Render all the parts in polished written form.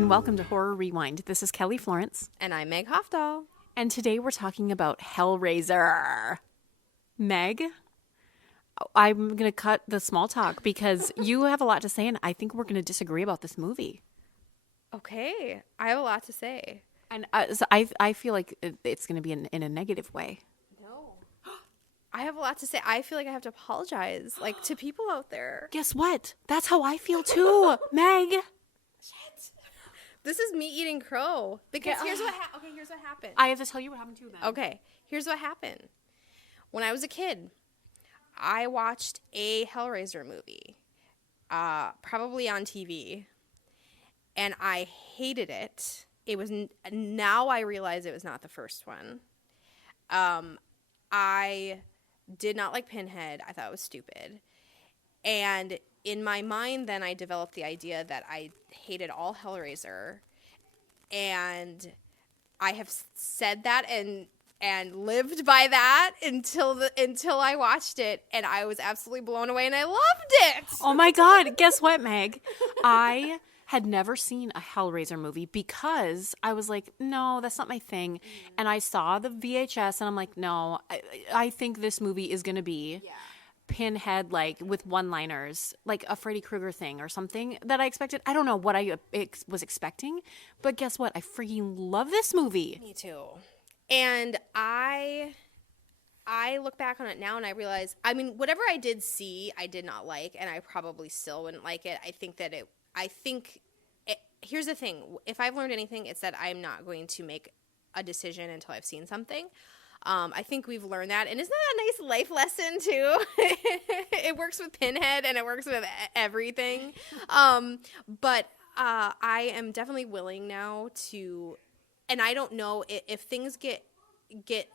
and welcome to Horror Rewind. This is Kelly Florence. And I'm Meg Hofdahl. And today we're talking about Hellraiser. Meg, I'm going to cut the small talk because you have a lot to say, and I think we're going to disagree about this movie. Okay, I have a lot to say. And so I feel like it's going to be in a negative way. No. I have a lot to say. I feel like I have to apologize, like, to people out there. Guess what? That's how I feel too, Meg. Shit. This is me eating crow. Because here's what happened. I have to tell you what happened too then. Okay, here's what happened. When I was a kid, I watched a Hellraiser movie, probably on TV, and I hated it. It was now I realize it was not the first one. I did not like Pinhead. I thought it was stupid. And in my mind, then I developed the idea that I hated all Hellraiser, and I have said that and lived by that until I watched it, and I was absolutely blown away, and I loved it. Oh my God! Guess what, Meg? I had never seen a Hellraiser movie because I was like, no, that's not my thing. And I saw the VHS, and I'm like, no, I think this movie is gonna be Pinhead, like with one-liners, like a Freddy Krueger thing or something that I expected. I don't know what I was expecting, but guess what? I freaking love this movie. Me too. And I look back on it now and I realize, I mean, whatever I did see, I did not like, and I probably still wouldn't like it. Here's the thing. If I've learned anything, it's that I'm not going to make a decision until I've seen something. I think we've learned that. And isn't that a nice life lesson too? It works with Pinhead and it works with everything. But I am definitely willing now to, and I don't know if things get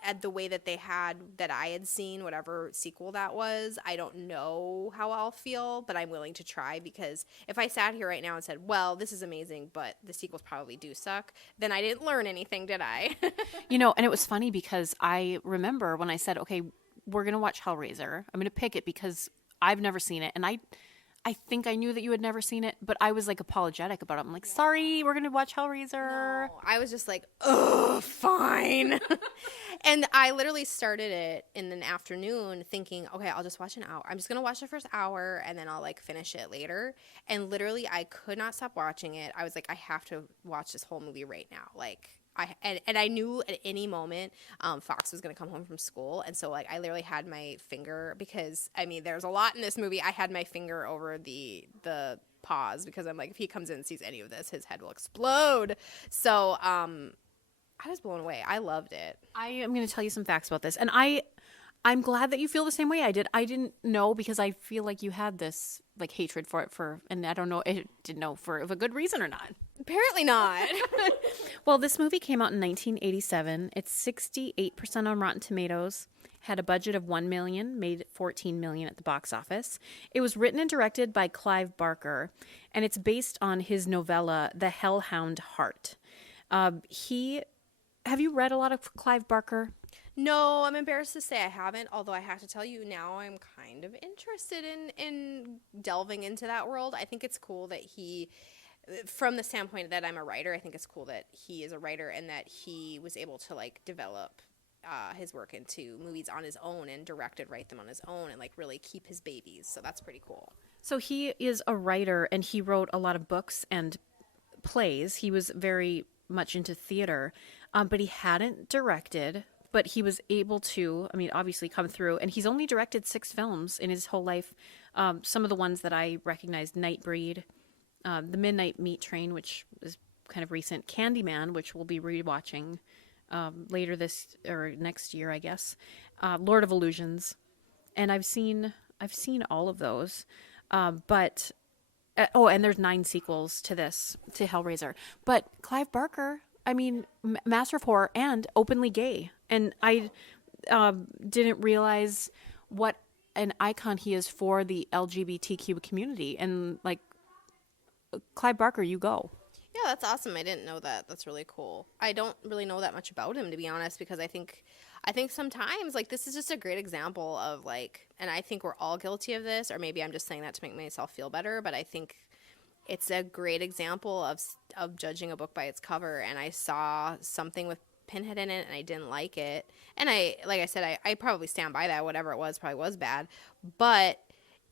at the way that they had, that I had seen, whatever sequel that was, I don't know how I'll feel, but I'm willing to try, because if I sat here right now and said, well, this is amazing, but the sequels probably do suck, then I didn't learn anything, did I? You know, and it was funny because I remember when I said, okay, we're going to watch Hellraiser. I'm going to pick it because I've never seen it. And I think I knew that you had never seen it, but I was like apologetic about it. I'm like, sorry, we're going to watch Hellraiser. No, I was just like, oh, fine. And I literally started it in an afternoon thinking, okay, I'll just watch an hour. I'm just going to watch the first hour and then I'll like finish it later. And literally I could not stop watching it. I was like, I have to watch this whole movie right now. Like, I knew at any moment Fox was going to come home from school. And so, like, I literally had my finger, because, I mean, there's a lot in this movie. I had my finger over the pause, because I'm like, if he comes in and sees any of this, his head will explode. So I was blown away. I loved it. I am going to tell you some facts about this. And I'm glad that you feel the same way I did. I didn't know, because I feel like you had this, like, hatred for it and I don't know, I didn't know for a good reason or not. Apparently not. Well, this movie came out in 1987. It's 68% on Rotten Tomatoes. Had a budget of $1 million, made $14 million at the box office. It was written and directed by Clive Barker, and it's based on his novella, The Hellhound Heart. Have you read a lot of Clive Barker? No, I'm embarrassed to say I haven't, although I have to tell you now I'm kind of interested in delving into that world. I think it's cool that he, from the standpoint that I'm a writer, I think it's cool that he is a writer and that he was able to, like, develop his work into movies on his own and write them on his own and, like, really keep his babies. So that's pretty cool. So he is a writer, and he wrote a lot of books and plays. He was very much into theater, but he hadn't directed. But he was able to, I mean, obviously come through. And he's only directed 6 films in his whole life. Some of the ones that I recognized, Nightbreed, The Midnight Meat Train, which is kind of recent, Candyman, which we'll be rewatching later this or next year, I guess, Lord of Illusions. And I've seen all of those. And there's 9 sequels to Hellraiser. But Clive Barker, I mean, master of horror and openly gay. And I didn't realize what an icon he is for the LGBTQ community. And, like, Clive Barker, you go. Yeah, that's awesome. I didn't know that. That's really cool. I don't really know that much about him, to be honest, because I think sometimes, like, this is just a great example of, like, and I think we're all guilty of this, or maybe I'm just saying that to make myself feel better, but I think it's a great example of judging a book by its cover. And I saw something with Pinhead in it, and I didn't like it. And like I said, I probably stand by that. Whatever it was, probably was bad. But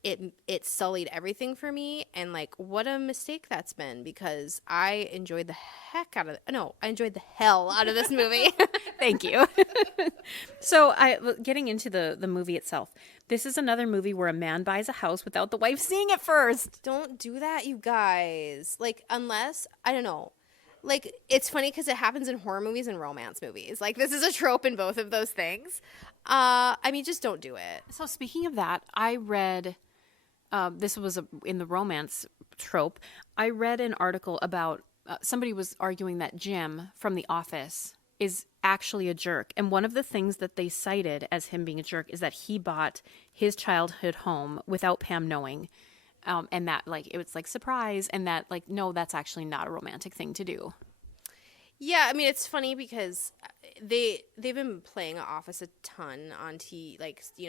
it sullied everything for me, and like what a mistake that's been, because I enjoyed the heck out of no, I enjoyed the hell out of this movie. Thank you. So, getting into the movie itself. This is another movie where a man buys a house without the wife seeing it first. Don't do that, you guys. Like, unless, I don't know. Like, it's funny because it happens in horror movies and romance movies. Like, this is a trope in both of those things. I mean, just don't do it. So, speaking of that, I read this was in the romance trope. I read an article about somebody was arguing that Jim from The Office is actually a jerk. And one of the things that they cited as him being a jerk is that he bought his childhood home without Pam knowing. And that, like, it was like surprise. And that, like, no, that's actually not a romantic thing to do. Yeah, I mean, it's funny because they've been playing Office a ton on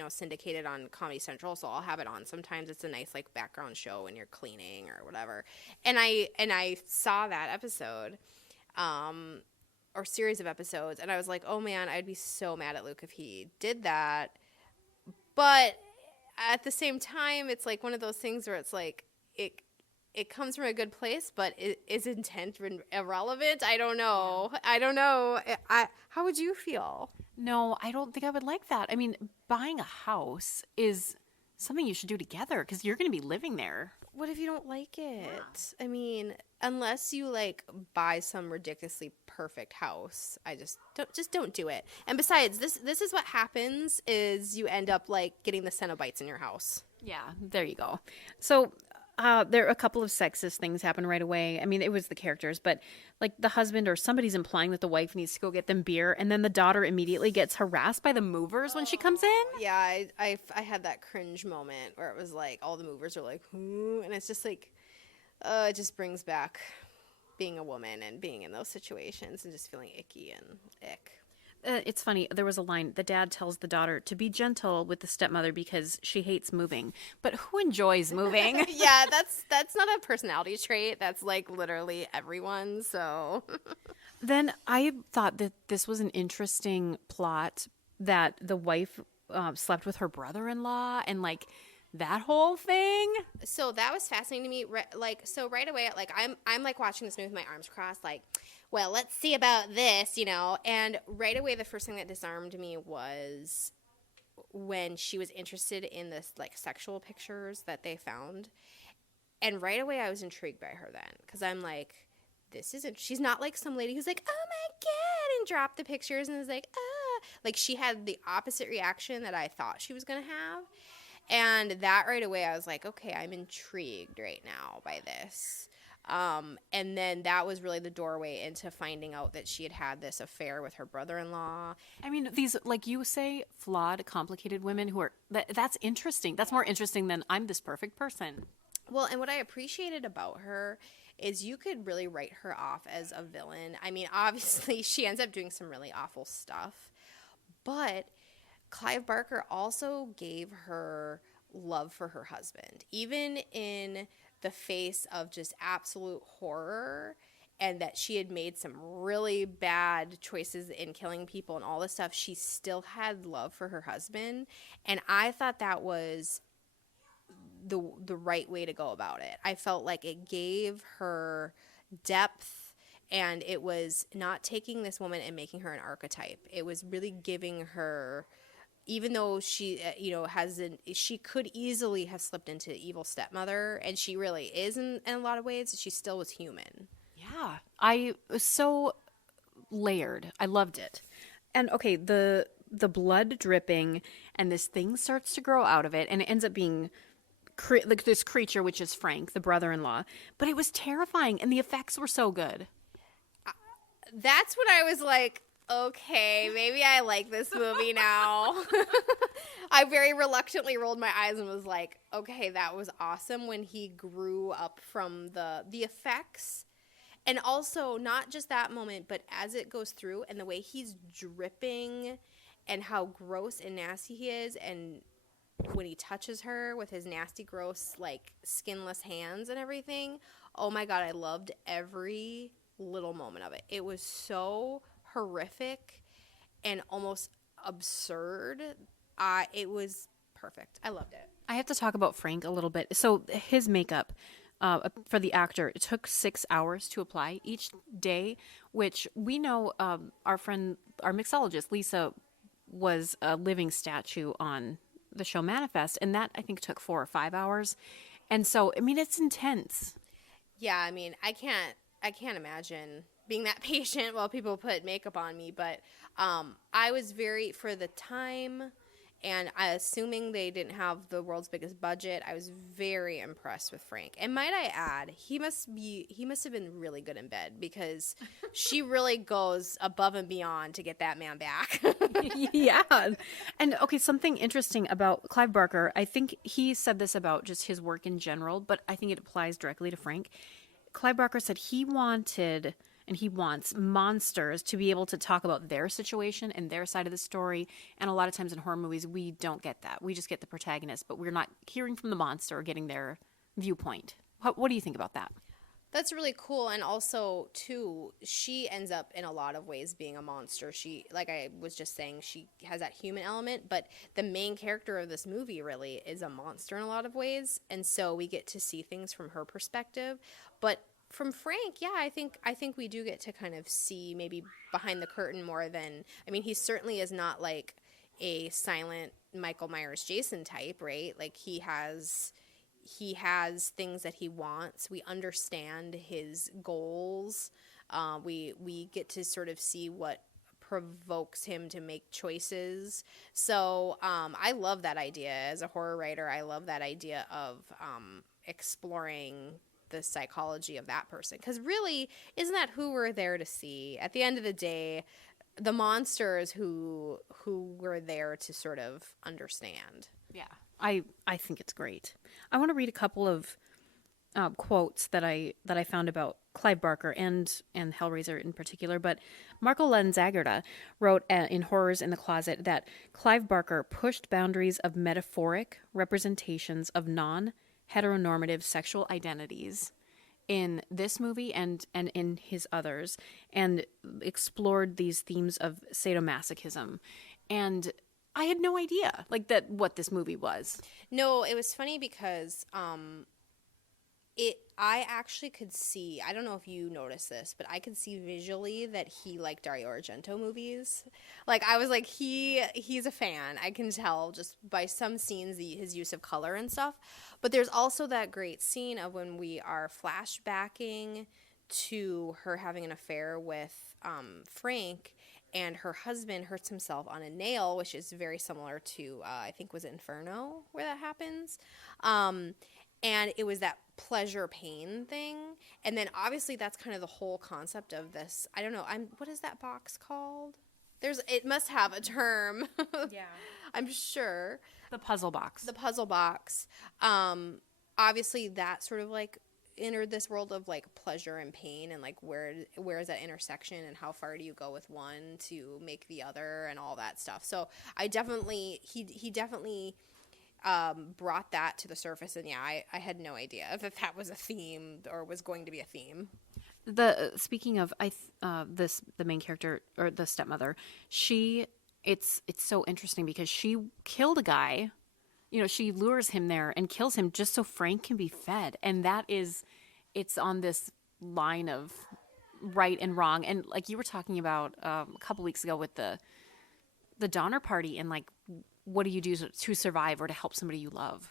syndicated on Comedy Central, so I'll have it on. Sometimes it's a nice like background show when you're cleaning or whatever. And I saw that episode, or series of episodes, and I was like, oh man, I'd be so mad at Luke if he did that. But at the same time, it's like one of those things where it's like it comes from a good place, but is intent irrelevant? I don't know. I don't know. How would you feel? No, I don't think I would like that. I mean, buying a house is something you should do together because you're going to be living there. What if you don't like it? Yeah. I mean, unless you like buy some ridiculously perfect house, I just don't do it. And besides, this is what happens is you end up like getting the Cenobites in your house. Yeah, there you go. So there are a couple of sexist things happen right away. I mean, it was the characters, but like the husband or somebody's implying that the wife needs to go get them beer, and then the daughter immediately gets harassed by the movers when she comes in. Yeah, I had that cringe moment where it was like all the movers are like, "Ooh," and it's just like, it just brings back being a woman and being in those situations and just feeling icky and ick. It's funny. There was a line. The dad tells the daughter to be gentle with the stepmother because she hates moving. But who enjoys moving? Yeah, that's not a personality trait. That's like literally everyone. So then I thought that this was an interesting plot that the wife slept with her brother-in-law and like that whole thing. So that was fascinating to me. So right away, like I'm like watching this movie with my arms crossed, like, well, let's see about this, you know. And right away, the first thing that disarmed me was when she was interested in this like sexual pictures that they found. And right away, I was intrigued by her then, because I'm like, this isn't. She's not like some lady who's like, oh my god, and dropped the pictures and is like, ah. Like she had the opposite reaction that I thought she was gonna have. And that right away, I was like, okay, I'm intrigued right now by this. And then that was really the doorway into finding out that she had had this affair with her brother-in-law. I mean, these, like you say, flawed, complicated women who are, that's interesting. That's more interesting than I'm this perfect person. Well, and what I appreciated about her is you could really write her off as a villain. I mean, obviously, she ends up doing some really awful stuff. But Clive Barker also gave her love for her husband, even in the face of just absolute horror, and that she had made some really bad choices in killing people and all this stuff. She still had love for her husband, and I thought that was the right way to go about it. I felt like it gave her depth, and it was not taking this woman and making her an archetype. It was really giving her, even though she, she could easily have slipped into evil stepmother, and she really is in a lot of ways, she still was human. Yeah. I was so layered. I loved it. And okay, the blood dripping, and this thing starts to grow out of it, and it ends up being like this creature, which is Frank, the brother-in-law. But it was terrifying, and the effects were so good. That's when I was like, okay, maybe I like this movie now. I very reluctantly rolled my eyes and was like, okay, that was awesome when he grew up from the effects. And also, not just that moment, but as it goes through and the way he's dripping and how gross and nasty he is. And when he touches her with his nasty, gross, like skinless hands and everything. Oh my God, I loved every little moment of it. It was so horrific and almost absurd. It was perfect. I loved it. I have to talk about Frank a little bit. So his makeup for the actor, it took 6 hours to apply each day, which we know our friend, our mixologist, Lisa, was a living statue on the show Manifest, and that I think took 4 or 5 hours. And so, I mean, it's intense. Yeah, I mean, I can't imagine being that patient while people put makeup on me, but I was very, for the time, and assuming they didn't have the world's biggest budget, I was very impressed with Frank. And might I add, he must have been really good in bed, because she really goes above and beyond to get that man back. Yeah. And okay, something interesting about Clive Barker, I think he said this about just his work in general, but I think it applies directly to Frank. Clive Barker said he wanted and he wants monsters to be able to talk about their situation and their side of the story. And a lot of times in horror movies, we don't get that. We just get the protagonist, but we're not hearing from the monster or getting their viewpoint. What do you think about that? That's really cool. And also, too, she ends up in a lot of ways being a monster. She, like I was just saying, she has that human element, but the main character of this movie really is a monster in a lot of ways. And so we get to see things from her perspective. But from Frank, yeah, I think we do get to kind of see maybe behind the curtain more than, I mean, he certainly is not like a silent Michael Myers Jason type, right? Like he has things that he wants. We understand his goals. We get to sort of see what provokes him to make choices. So I love that idea. As a horror writer, I love that idea of exploring the psychology of that person. Because really, isn't that who we're there to see? At the end of the day, the monsters who we're there to sort of understand. Yeah, I think it's great. I want to read a couple of quotes that I found about Clive Barker and Hellraiser in particular. But Marco Lanzagerta wrote in Horrors in the Closet that Clive Barker pushed boundaries of metaphoric representations of non-heteronormative sexual identities in this movie and in his others, and explored these themes of sadomasochism. And I had no idea, like, that what this movie was. No, it was funny because I actually could see, I don't know if you noticed this, but I could see visually that he liked Dario Argento movies. Like, I was like, he's a fan. I can tell just by some scenes, his use of color and stuff. But there's also that great scene of when we are flashbacking to her having an affair with Frank, and her husband hurts himself on a nail, which is very similar to, I think, was it Inferno where that happens? And it was that pleasure pain thing. And then obviously that's kind of the whole concept of this. I don't know. What is that box called? It must have a term. Yeah. I'm sure. The puzzle box. The puzzle box. Obviously that sort of like entered this world of like pleasure and pain, and like where is that intersection, and how far do you go with one to make the other, and all that stuff. So he definitely brought that to the surface, and yeah, I had no idea that was a theme or was going to be a theme. Speaking of the main character, or the stepmother, it's so interesting because she killed a guy. You know, she lures him there and kills him just so Frank can be fed. And it's on this line of right and wrong. And like you were talking about a couple weeks ago with the Donner Party, and like, what do you do to survive or to help somebody you love?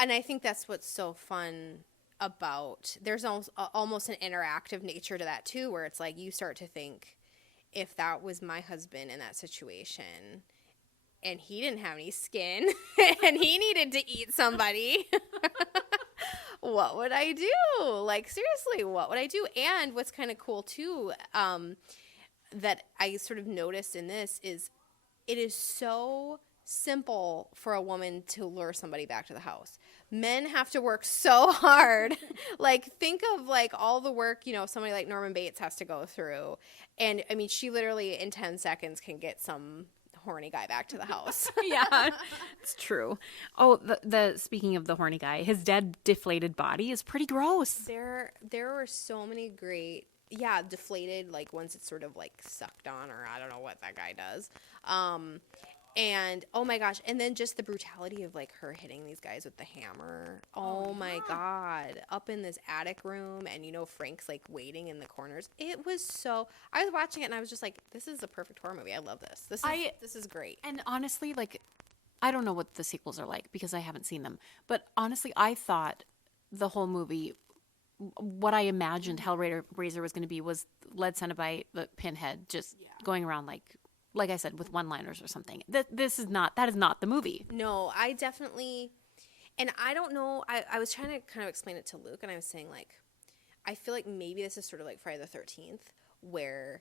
And I think that's what's so fun about, there's almost an interactive nature to that too, where it's like you start to think, if that was my husband in that situation, and he didn't have any skin, and he needed to eat somebody, what would I do? Like, seriously, what would I do? And what's kind of cool, too, that I sort of noticed in this is it is so simple for a woman to lure somebody back to the house. Men have to work so hard. Like, think of, like, all the work, somebody like Norman Bates has to go through. And, I mean, she literally in 10 seconds can get some horny guy back to the house. Yeah, it's true. Oh, the speaking of the horny guy, his dead deflated body is pretty gross. There were so many great, yeah, deflated, like once it's sort of like sucked on, or I don't know what that guy does. And oh my gosh, and then just the brutality of like her hitting these guys with the hammer. Oh my God, up in this attic room, and Frank's like waiting in the corners. It was so. I was watching it and I was just like, this is a perfect horror movie. I love this. This is great. And honestly, like, I don't know what the sequels are like because I haven't seen them. But honestly, I thought the whole movie, what I imagined Hellraiser was going to be was lead Cenobite, the Pinhead, just going around like I said, with one-liners or something. That is not the movie. No, I definitely, and I don't know. I was trying to kind of explain it to Luke, and I was saying like, I feel like maybe this is sort of like Friday the 13th, where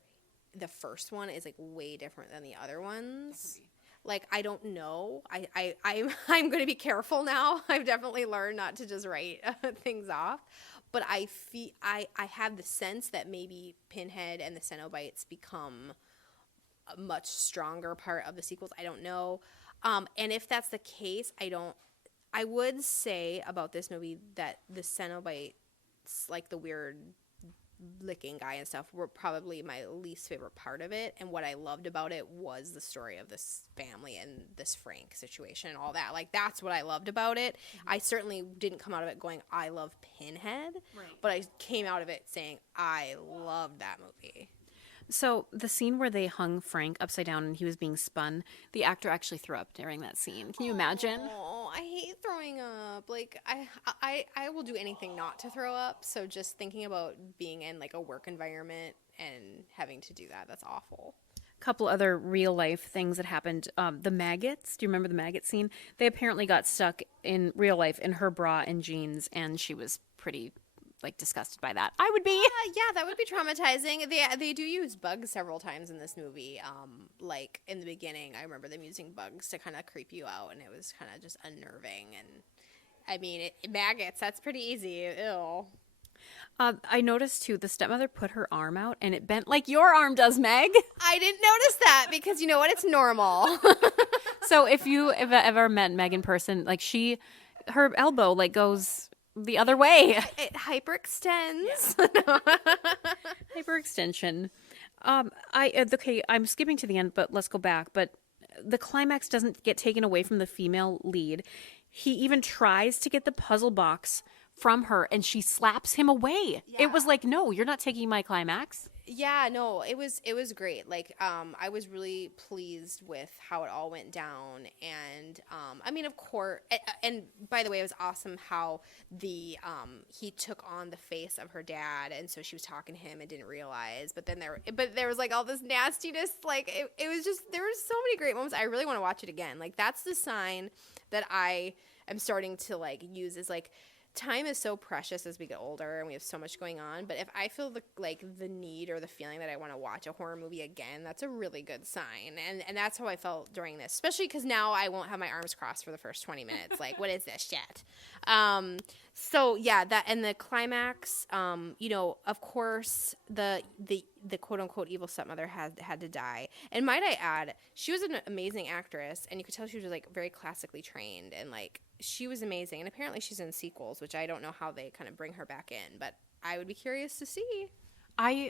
the first one is like way different than the other ones. Like, I don't know. I'm going to be careful now. I've definitely learned not to just write things off. But I have the sense that maybe Pinhead and the Cenobites become a much stronger part of the sequels. I don't know. And if that's the case, I would say about this movie that the Cenobites, like the weird licking guy and stuff, were probably my least favorite part of it. And what I loved about it was the story of this family and this Frank situation and all that. Like, that's what I loved about it. Mm-hmm. I certainly didn't come out of it going, I love Pinhead. Right. But I came out of it saying, I loved that movie. So the scene where they hung Frank upside down and he was being spun, the actor actually threw up during that scene. Can you imagine? Oh, I hate throwing up. Like, I will do anything not to throw up. So just thinking about being in like a work environment and having to do that's awful. A couple other real life things that happened. The maggots. Do you remember the maggot scene? They apparently got stuck in real life in her bra and jeans, and she was pretty disgusted by that. I would be. Yeah, that would be traumatizing. They do use bugs several times in this movie. Like in the beginning, I remember them using bugs to kind of creep you out, and it was kind of just unnerving. And I mean, maggots. That's pretty easy. Ew. I noticed too. The stepmother put her arm out, and it bent like your arm does, Meg. I didn't notice that because you know what? It's normal. So if you ever met Meg in person, like her elbow goes the other way. It hyperextends. Yeah. Hyperextension. Okay, I'm skipping to the end, but let's go back. But the climax doesn't get taken away from the female lead. He even tries to get the puzzle box from her, and she slaps him away. Yeah. It was like, no, you're not taking my climax. Yeah, no, it was great. Like, I was really pleased with how it all went down. And, I mean, of course, and by the way, it was awesome how he took on the face of her dad. And so she was talking to him and didn't realize, but there was like all this nastiness. Like, it was just, there were so many great moments. I really want to watch it again. Like, that's the sign that I am starting to use, is time is so precious as we get older and we have so much going on. But if I feel the need or the feeling that I want to watch a horror movie again, that's a really good sign. And that's how I felt during this, especially because now I won't have my arms crossed for the first 20 minutes. Like, what is this shit? So yeah, that, and the climax, of course the quote unquote evil stepmother had to die. And might I add, she was an amazing actress, and you could tell she was very classically trained, and she was amazing. And apparently she's in sequels, which I don't know how they kind of bring her back in, but I would be curious to see. I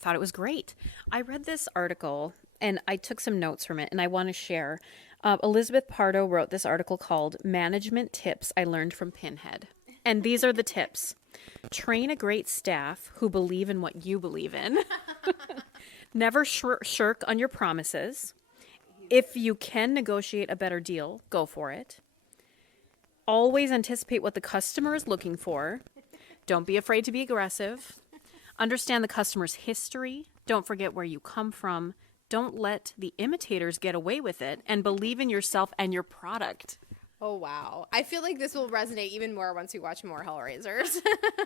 thought it was great. I read this article and I took some notes from it, and I want to share. Elizabeth Pardo wrote this article called "Management Tips I Learned from Pinhead." And these are the tips. Train a great staff who believe in what you believe in. Never shirk on your promises. If you can negotiate a better deal, go for it. Always anticipate what the customer is looking for. Don't be afraid to be aggressive. Understand the customer's history. Don't forget where you come from. Don't let the imitators get away with it. And believe in yourself and your product. Oh, wow. I feel like this will resonate even more once we watch more Hellraisers.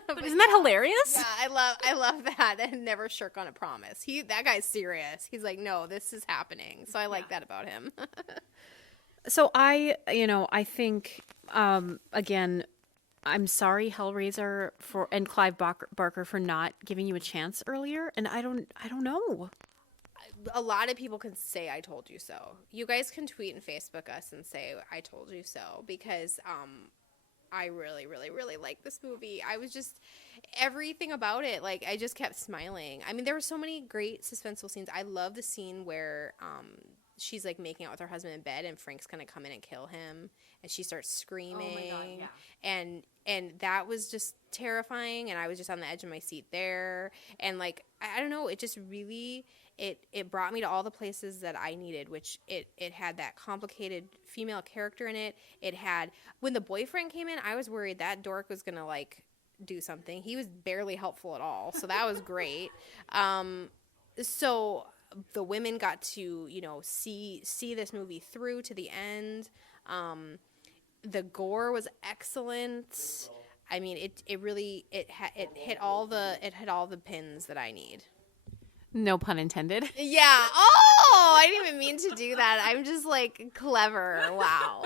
But isn't that hilarious? Yeah, I love that. And never shirk on a promise. That guy's serious. He's like, no, this is happening. So I like that about him. So I think, again, I'm sorry, Hellraiser and Clive Barker for not giving you a chance earlier. And I don't know. a lot of people can say I told you so. You guys can tweet and Facebook us and say I told you so, because I really, really, really like this movie. I was just, everything about it, like, I just kept smiling. I mean, there were so many great suspenseful scenes. I love the scene where she's, like, making out with her husband in bed, and Frank's gonna come in and kill him, and she starts screaming. Oh my God, yeah. And that was just terrifying, and I was just on the edge of my seat there. And, like, I don't know, it just really... It brought me to all the places that I needed, which it had that complicated female character in it. It had, when the boyfriend came in, I was worried that dork was going to, like, do something. He was barely helpful at all, so that was great. So the women got to, you know, see this movie through to the end. The gore was excellent. I mean, it really hit all the pins that I need. No pun intended. Yeah. Oh, I didn't even mean to do that. I'm just, like, clever. Wow.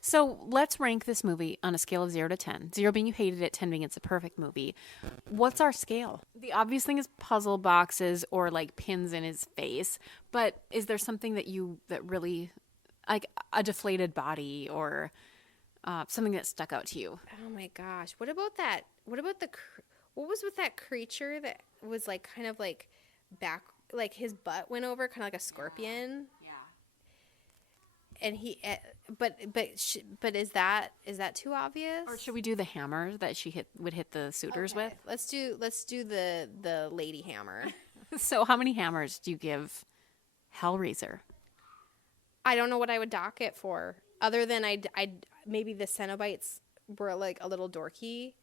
So let's rank this movie on a scale of 0 to 10. 0 being you hated it, 10 being it's a perfect movie. What's our scale? The obvious thing is puzzle boxes or, like, pins in his face. But is there something that really, like, a deflated body or something that stuck out to you? Oh my gosh. What about that? What was with that creature that was, like, kind of, like, back, like, his butt went over, kind of like a scorpion? Yeah. And he, but is that too obvious? Or should we do the hammer that she would hit the suitors with? Let's do the lady hammer. So how many hammers do you give Hellraiser? I don't know what I would dock it for, other than I maybe the Cenobites were, like, a little dorky,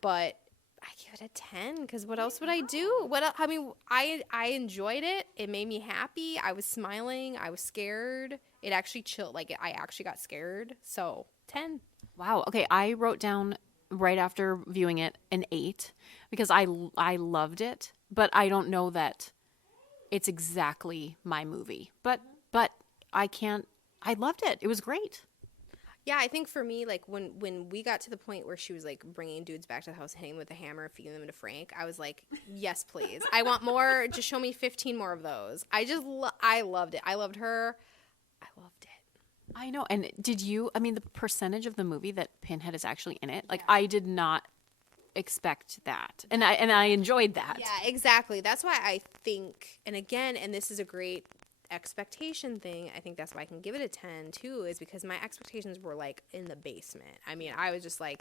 but I give it a 10, because what else would I do? I mean, I enjoyed it. It made me happy. I was smiling. I was scared. It actually chilled. Like, I actually got scared. So 10. Wow. Okay, I wrote down right after viewing it an 8 because I loved it, but I don't know that it's exactly my movie. But I loved it. It was great. Yeah, I think for me, like, when we got to the point where she was, like, bringing dudes back to the house, hitting them with a hammer, feeding them to Frank, I was like, yes, please. I want more. Just show me 15 more of those. I loved it. I loved her. I loved it. I know. And the percentage of the movie that Pinhead is actually in it, like, yeah. I did not expect that. And I enjoyed that. Yeah, exactly. That's why I think, and again, and this is a great expectation thing, I think that's why I can give it a 10 too, is because my expectations were, like, in the basement. I mean, I was just like,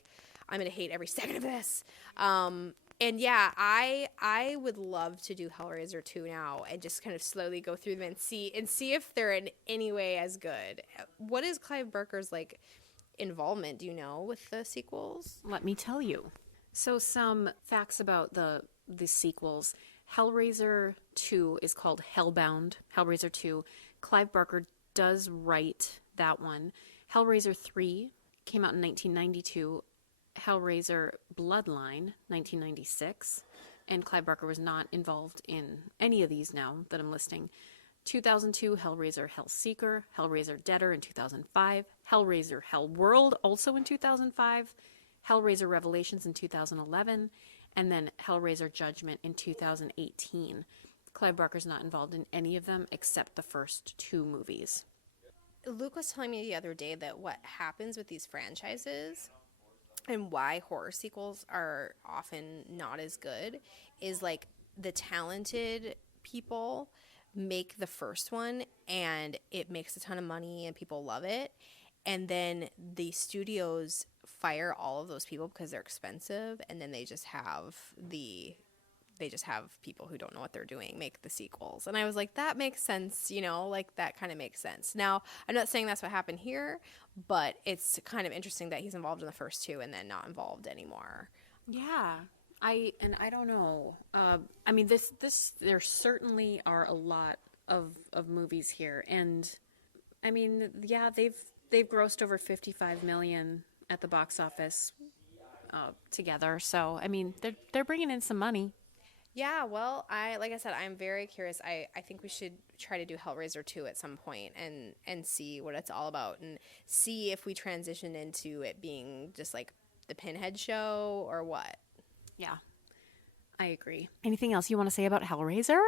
I'm gonna hate every second of this. And yeah, I would love to do Hellraiser 2 now and just kind of slowly go through them and see if they're in any way as good. What is Clive Barker's, like, involvement, do you know, with the sequels? Let me tell you. So some facts about the sequels. Hellraiser 2 is called Hellbound. Hellraiser 2. Clive Barker does write that one. Hellraiser 3 came out in 1992. Hellraiser Bloodline, 1996. And Clive Barker was not involved in any of these now that I'm listing. 2002, Hellraiser Hellseeker. Hellraiser Deader in 2005. Hellraiser Hellworld, also in 2005. Hellraiser Revelations in 2011. And then Hellraiser Judgment in 2018. Clive Barker's not involved in any of them except the first 2 movies. Luke was telling me the other day that what happens with these franchises and why horror sequels are often not as good is, like, the talented people make the first one and it makes a ton of money and people love it. And then the studios fire all of those people because they're expensive, and then they just have people who don't know what they're doing make the sequels. And I was like, that makes sense, you know, like, that kind of makes sense. Now, I'm not saying that's what happened here, but it's kind of interesting that he's involved in the first 2 and then not involved anymore. Yeah. I don't know. I mean, there certainly are a lot of movies here, and I mean, yeah, they've grossed over $55 million at the box office together. So, I mean, they're bringing in some money. Yeah, well, like I said, I'm very curious. I think we should try to do Hellraiser 2 at some point and see what it's all about and see if we transition into it being just like the Pinhead show or what. Yeah, I agree. Anything else you want to say about Hellraiser?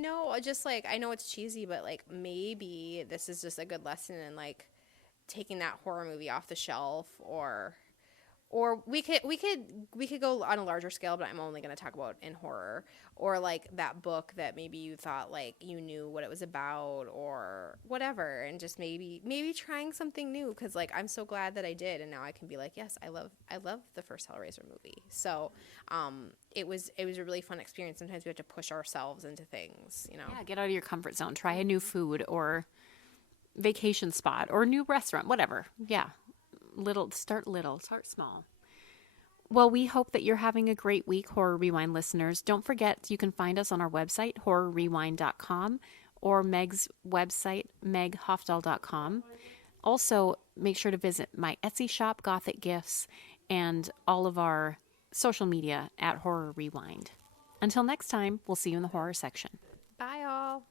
No, just like I know it's cheesy, but like maybe this is just a good lesson in like taking that horror movie off the shelf, or we could go on a larger scale, but I'm only going to talk about in horror, or like that book that maybe you thought like you knew what it was about or whatever, and just maybe trying something new, cuz like I'm so glad that I did, and now I can be like, yes, I love the first Hellraiser movie. So, it was a really fun experience. Sometimes we have to push ourselves into things, you know. Yeah, get out of your comfort zone. Try a new food or vacation spot or new restaurant, whatever. Yeah. Little, start small. Well, we hope that you're having a great week, Horror Rewind listeners. Don't forget, you can find us on our website, horrorrewind.com, or Meg's website, meghofdahl.com. Also, make sure to visit my Etsy shop, Gothic Gifts, and all of our social media at Horror Rewind. Until next time, we'll see you in the horror section. Bye all.